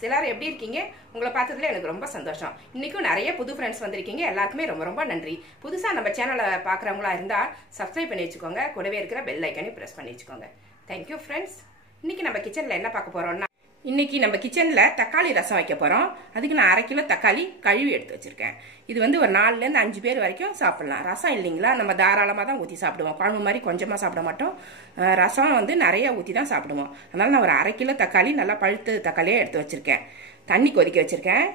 Friends, எல்லாரும் எப்படி இருக்கீங்க? உங்களை பார்த்ததுல எனக்கு ரொம்ப சந்தோஷம். இன்னைக்கும் நிறைய புது ஃப்ரெண்ட்ஸ் வந்திருக்கீங்க. எல்லாருக்குமே ரொம்ப ரொம்ப நன்றி. புதுசாக நம்ம சேனலை பார்க்குறவங்களா இருந்தால் சப்ஸ்கிரைப் பண்ணி வச்சுக்கோங்க. கூடவே இருக்கிற பெல் ஐக்கனையும் ப்ரெஸ் பண்ணி வச்சுக்கோங்க. Thank you friends. இன்னைக்கு நம்ம கிச்சனில் என்ன பார்க்க போறோம்னா, இன்னைக்கு நம்ம கிச்சனில் தக்காளி ரசம் வைக்க போகிறோம். அதுக்கு நான் 1/2 கிலோ தக்காளி கழுவி எடுத்து வச்சிருக்கேன். இது வந்து ஒரு 4லேருந்து 5 பேர் வரைக்கும் சாப்பிடலாம். ரசம் இல்லைங்களா, நம்ம தாராளமாக தான் ஊற்றி சாப்பிடுவோம். குழம்பு மாதிரி கொஞ்சமாக சாப்பிட மாட்டோம். ரசம் வந்து நிறைய ஊற்றி தான் சாப்பிடுவோம். அதனால் நான் ஒரு 1/2 கிலோ தக்காளி நல்லா பழுத்து தக்காளியாக எடுத்து வச்சிருக்கேன். தண்ணி கொதிக்க வச்சிருக்கேன்.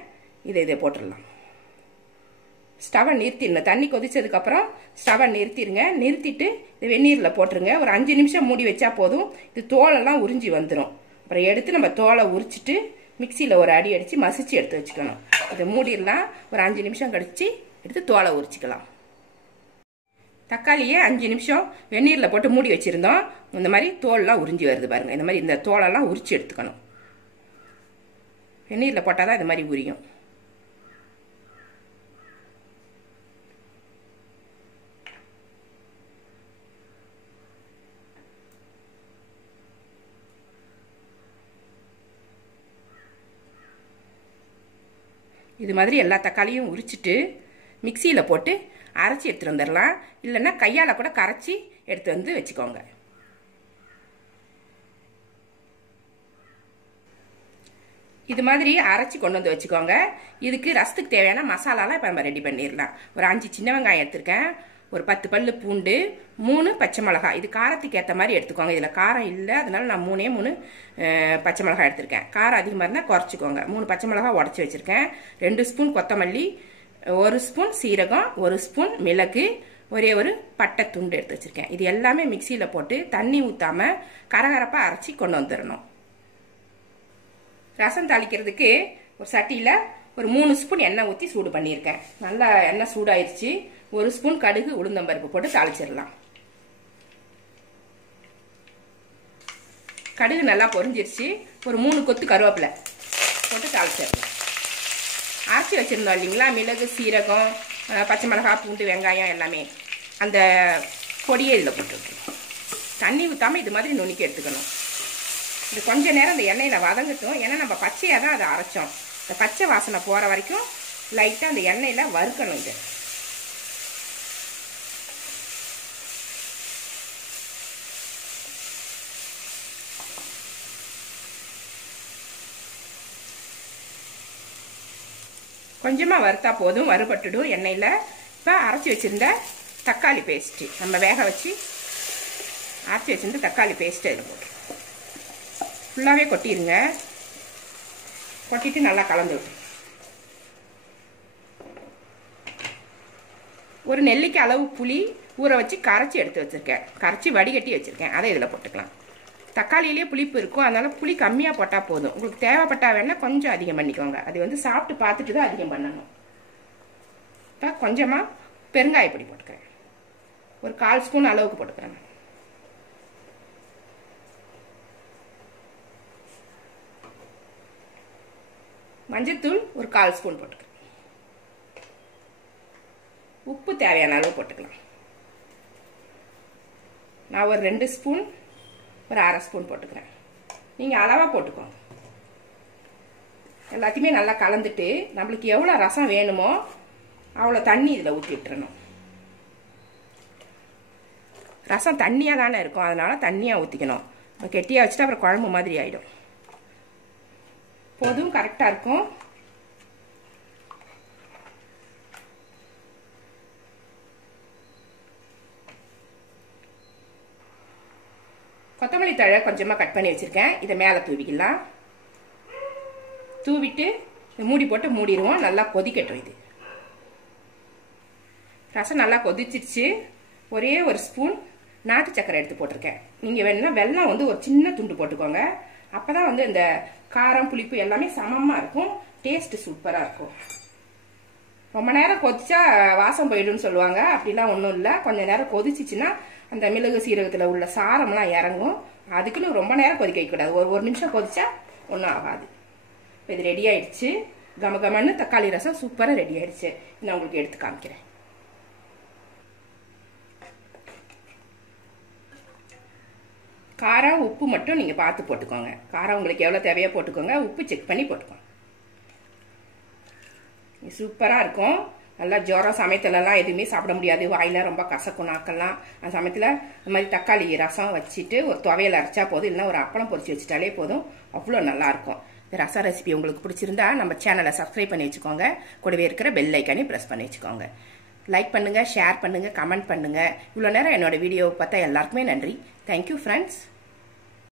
இதை போட்டுடலாம். ஸ்டவை நிறுத்திடணும். தண்ணி கொதிச்சதுக்கப்புறம் ஸ்டவை நிறுத்திடுங்க. நிறுத்திட்டு இது வெந்நீரில் போட்டுருங்க. ஒரு 5 நிமிஷம் மூடி வச்சா போதும். இது தோலெல்லாம் உறிஞ்சி வந்துடும். அப்புறம் எடுத்து நம்ம தோலை உரிச்சிட்டு மிக்சியில் ஒரு அடி அடித்து மசிச்சு எடுத்து வச்சுக்கணும். இதை மூடிடலாம். ஒரு 5 நிமிஷம் கழிச்சு எடுத்து தோலை உரிச்சிக்கலாம். தக்காளியை 5 நிமிஷம் வெந்நீரில் போட்டு மூடி வச்சுருந்தோம். இந்த மாதிரி தோலெல்லாம் உறிஞ்சி வருது பாருங்கள். இந்த மாதிரி இந்த தோலெல்லாம் உரிச்சு எடுத்துக்கணும். வெந்நீரில் போட்டால் தான் இது மாதிரி உரியும். இது மாதிரி எல்லா தக்காளியும் உரிச்சிட்டு மிக்சியில் போட்டு அரைச்சி எடுத்துகிட்டு வந்துடலாம். இல்லைன்னா கையால் கூட கரைச்சி எடுத்து வந்து வச்சுக்கோங்க. இது மாதிரி அரைச்சி கொண்டு வந்து வச்சுக்கோங்க. இதுக்கு ரசத்துக்கு தேவையான மசாலாலாம் இப்போ நம்ம ரெடி பண்ணிடலாம். ஒரு 5 சின்ன வெங்காயம் எடுத்திருக்கேன். ஒரு 10 பல்லு பூண்டு, 3 பச்சை மிளகாய். இது காரத்துக்கு ஏற்ற மாதிரி எடுத்துக்கோங்க. இதில் காரம் இல்லை, அதனால நான் 3 பச்சை மிளகாய் எடுத்திருக்கேன். காரம் அதிகமாக இருந்தால் குறைச்சிக்கோங்க. 3 பச்சை மிளகாய் உடச்சி வச்சுருக்கேன். 2 ஸ்பூன் கொத்தமல்லி, 1 ஸ்பூன் சீரகம், 1 ஸ்பூன் மிளகு, ஒரே ஒரு பட்டை துண்டு எடுத்து வச்சுருக்கேன். இது எல்லாமே மிக்சியில் போட்டு தண்ணி ஊற்றாமல் கரகரப்பாக அரைச்சி கொண்டு வந்துடணும். ரசம் தாளிக்கிறதுக்கு ஒரு சட்டியில் ஒரு 3 ஸ்பூன் எண்ணெய் ஊற்றி சூடு பண்ணியிருக்கேன். நல்லா எண்ணெய் சூடாயிருச்சு. 1 ஸ்பூன் கடுகு உளுந்தம்பருப்பு போட்டு தாளிச்சிடலாம். கடுகு நல்லா பொரிஞ்சிருச்சு. ஒரு 3 கொத்து கருவேப்பிலை போட்டு தாளிச்சிடலாம். அரைச்சி வச்சுருந்தோம் இல்லைங்களா, மிளகு, சீரகம், பச்சை மிளகாய், பூண்டு, வெங்காயம் எல்லாமே அந்த பொடியை இதில் போட்டுருக்கணும். தண்ணி ஊற்றாமல் இது மாதிரி நுணுக்கி எடுத்துக்கணும். இது கொஞ்ச நேரம் இந்த எண்ணெயில் வதங்கட்டும். ஏன்னா நம்ம பச்சையாக தான் அதை அரைச்சோம். இந்த பச்சை வாசனை போகிற வரைக்கும் லைட்டாக அந்த எண்ணெயில் வறுக்கணும். இது கொஞ்சமாக வறுத்தா போதும், வறுபட்டுடும் எண்ணெயில். இப்போ அரைச்சி வச்சுருந்த தக்காளி பேஸ்ட்டு, நம்ம வேக வச்சு அரைச்சி வச்சுருந்த தக்காளி பேஸ்ட்டு இதில் போட்டு ஃபுல்லாகவே கொட்டிடுங்க. கொட்டிட்டு நல்லா கலந்து விட்டு ஒரு நெல்லிக்காய் அளவு புளி ஊற வச்சு கரைச்சி எடுத்து வச்சுருக்கேன். கரைச்சி வடிகட்டி வச்சுருக்கேன். அதை இதில் போட்டுக்கலாம். தக்காளியிலேயே புளிப்பு இருக்கும், அதனால் புளி கம்மியாக போட்டால் போதும். உங்களுக்கு தேவைப்பட்டா வேணால் கொஞ்சம் அதிகம் பண்ணிக்கோங்க. அது வந்து சாப்பிட்டு பார்த்துட்டு தான் அதிகம் பண்ணணும். இப்போ கொஞ்சமாக பெருங்காயப்பொடி போட்டுக்கிறேன். ஒரு 1/4 ஸ்பூன் அளவுக்கு போட்டுக்கிறேன். மஞ்சத்தூள் ஒரு 1/4 ஸ்பூன் போட்டுக்கிறேன். உப்பு தேவையான அளவு போட்டுக்கலாம். நான் ஒரு 2 ஸ்பூன், ஒரு 1/2 ஸ்பூன் போட்டுக்கிறேன். நீங்கள் அளவாக போட்டுக்கோங்க. எல்லாத்தையுமே நல்லா கலந்துட்டு நம்மளுக்கு எவ்வளோ ரசம் வேணுமோ அவ்வளோ தண்ணி இதில் ஊற்றி விட்டுறணும். ரசம் தண்ணியாக தானே இருக்கும், அதனால தண்ணியாக ஊற்றிக்கணும். கெட்டியாக வச்சுட்டு அப்புறம் குழம்பு மாதிரி ஆகிடும். போதும், கரெக்டாக இருக்கும். கொத்தமல்லி தழை கொஞ்சமாக கட் பண்ணி வச்சுருக்கேன். இதை மேலே தூவிக்கலாம். தூவிட்டு மூடி போட்டு மூடிடுவோம். நல்லா கொதிக்கட்டும். இது ரசம் நல்லா கொதிச்சிருச்சு. ஒரே ஒரு ஸ்பூன் நாட்டு சக்கரை எடுத்து போட்டிருக்கேன். நீங்கள் வேணும்னா வெல்லம் வந்து ஒரு சின்ன துண்டு போட்டுக்கோங்க. அப்போ தான் வந்து இந்த காரம் புளிப்பு எல்லாமே சமமாக இருக்கும். டேஸ்ட்டு சூப்பராக இருக்கும். ரொம்ப நேரம் கொதிச்சா வாசம் போயிடும்னு சொல்லுவாங்க. அப்படிலாம் ஒன்றும் இல்லை. கொஞ்சம் நேரம் கொதிச்சிச்சுன்னா அந்த மிளகு சீரகத்தில் உள்ள சாரம்லாம் இறங்கும். அதுக்குன்னு ரொம்ப நேரம் கொதிக்க வைக்கக்கூடாது. ஒரு நிமிஷம் கொதிச்சா ஒன்றும் ஆகாது. இப்போ இது ரெடி ஆயிடுச்சு. கமகமன்னு தக்காளி ரசம் சூப்பராக ரெடி ஆயிடுச்சு. நான் உங்களுக்கு எடுத்து காமிக்கிறேன். காரம் உப்பு மட்டும் நீங்கள் பார்த்து போட்டுக்கோங்க. காரம் உங்களுக்கு எவ்வளோ தேவையோ போட்டுக்கோங்க. உப்பு செக் பண்ணி போட்டுக்கோங்க. சூப்பராக இருக்கும். நல்லா ஜுரம் சமயத்துலலாம் எதுவுமே சாப்பிட முடியாது, வாயில் ரொம்ப கசக்கும் நாக்கெல்லாம். அந்த சமயத்தில் இந்த மாதிரி தக்காளி ரசம் வச்சுட்டு ஒரு துவையல் அரைச்சா போதும், இல்லைன்னா ஒரு அப்பளம் பொரிச்சு வச்சுட்டாலே போதும். அவ்வளோ நல்லாயிருக்கும். இந்த ரசம் ரெசிபி உங்களுக்கு பிடிச்சிருந்தா நம்ம சேனலை சப்ஸ்கிரைப் பண்ணி வச்சுக்கோங்க. கூடவே இருக்கிற பெல் ஐக்கானே ப்ரெஸ் பண்ணி வச்சுக்கோங்க. லைக் பண்ணுங்கள், ஷேர் பண்ணுங்கள், கமெண்ட் பண்ணுங்கள். இவ்வளோ நேரம் என்னோட வீடியோவை பார்த்தா எல்லாருக்குமே நன்றி. Thank you friends.